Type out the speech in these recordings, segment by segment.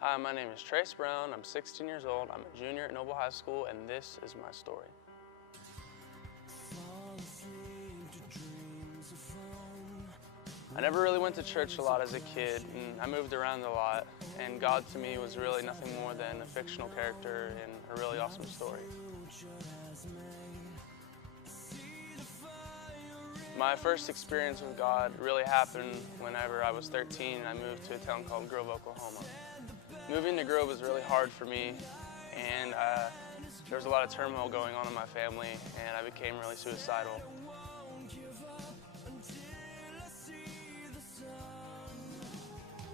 Hi, my name is Trace Brown. I'm 16 years old. I'm a junior at Noble High School, and this is my story. I never really went to church a lot as a kid, and I moved around a lot, and God to me was really nothing more than a fictional character in a really awesome story. My first experience with God really happened whenever I was 13 and I moved to a town called Grove, Oklahoma. Moving to Grove was really hard for me, and there was a lot of turmoil going on in my family, and I became really suicidal.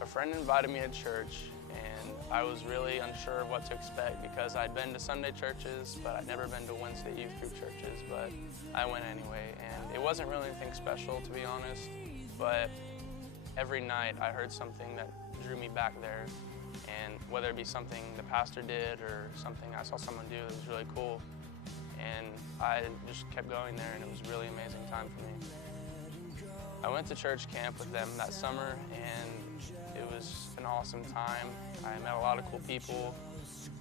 A friend invited me to church, and I was really unsure of what to expect because I'd been to Sunday churches, but I'd never been to Wednesday youth group churches, but I went anyway, and it wasn't really anything special, to be honest, but every night I heard something that drew me back there, and whether it be something the pastor did or something I saw someone do that was really cool, and I just kept going there, and it was a really amazing time for me. I went to church camp with them that summer, and it was an awesome time. I met a lot of cool people,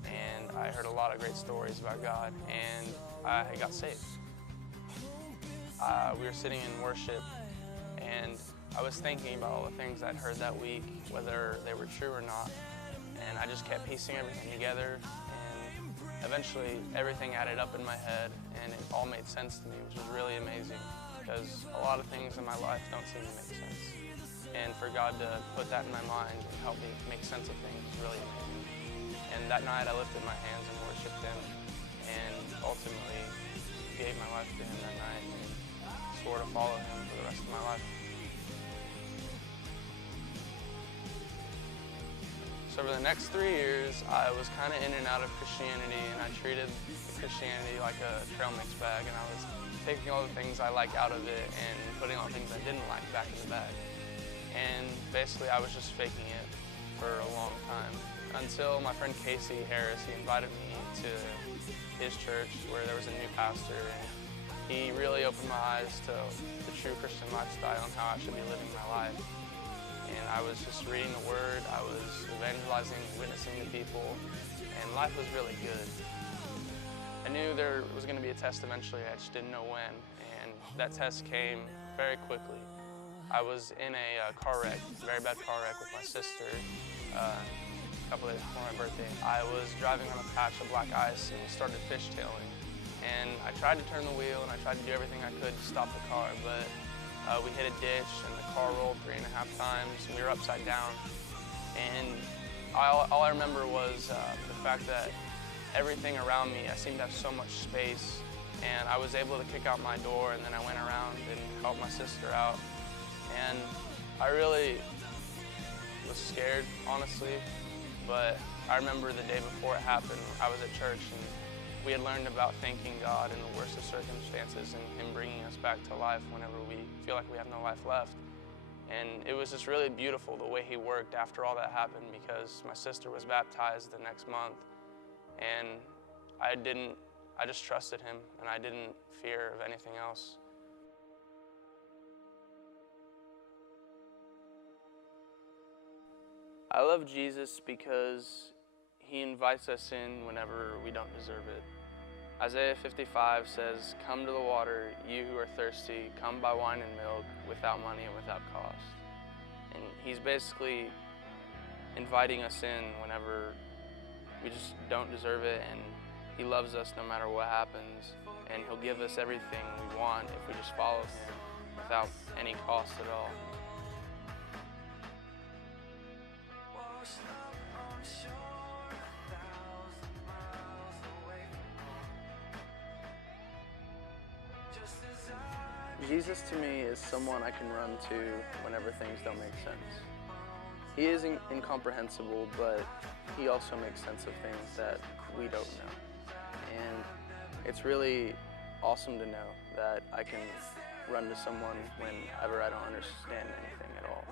and I heard a lot of great stories about God, and I got saved. We were sitting in worship, and I was thinking about all the things I'd heard that week, whether they were true or not, and I just kept piecing everything together, and eventually everything added up in my head, and it all made sense to me, which was really amazing, because a lot of things in my life don't seem to make sense. And for God to put that in my mind and help me make sense of things is really amazing. And that night I lifted my hands and worshiped Him, and ultimately gave my life to Him that night and swore to follow Him for the rest of my life. So for the next 3 years, I was kind of in and out of Christianity, and I treated Christianity like a trail mix bag, and I was taking all the things I liked out of it and putting all the things I didn't like back in the bag. And basically I was just faking it for a long time until my friend Casey Harris, he invited me to his church where there was a new pastor, and he really opened my eyes to the true Christian lifestyle and how I should be living my life. And I was just reading the Word, I was evangelizing, witnessing to people, and life was really good. I knew there was going to be a test eventually, I just didn't know when, and that test came very quickly. I was in a car wreck, very bad car wreck with my sister a couple days before my birthday. I was driving on a patch of black ice and we started fishtailing. And I tried to turn the wheel and I tried to do everything I could to stop the car, but we hit a ditch and the car rolled 3.5 times and we were upside down. And all I remember was the fact that everything around me, I seemed to have so much space, and I was able to kick out my door, and then I went around and helped my sister out. And I really was scared, honestly, but I remember the day before it happened, I was at church and we had learned about thanking God in the worst of circumstances and Him bringing us back to life whenever we feel like we have no life left. And it was just really beautiful the way He worked after all that happened, because my sister was baptized the next month, and I just trusted Him and I didn't fear of anything else. I love Jesus because He invites us in whenever we don't deserve it. Isaiah 55 says, "Come to the water, you who are thirsty, come buy wine and milk without money and without cost." And He's basically inviting us in whenever we just don't deserve it, and He loves us no matter what happens, and He'll give us everything we want if we just follow Him without any cost at all. Jesus to me is someone I can run to whenever things don't make sense. He is incomprehensible, but He also makes sense of things that we don't know. And it's really awesome to know that I can run to someone whenever I don't understand anything at all.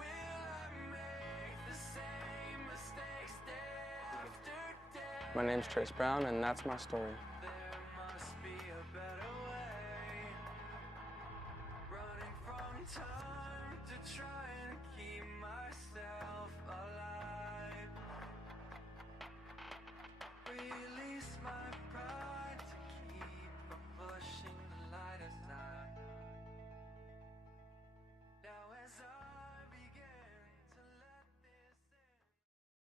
My name's Trace Brown, and that's my story.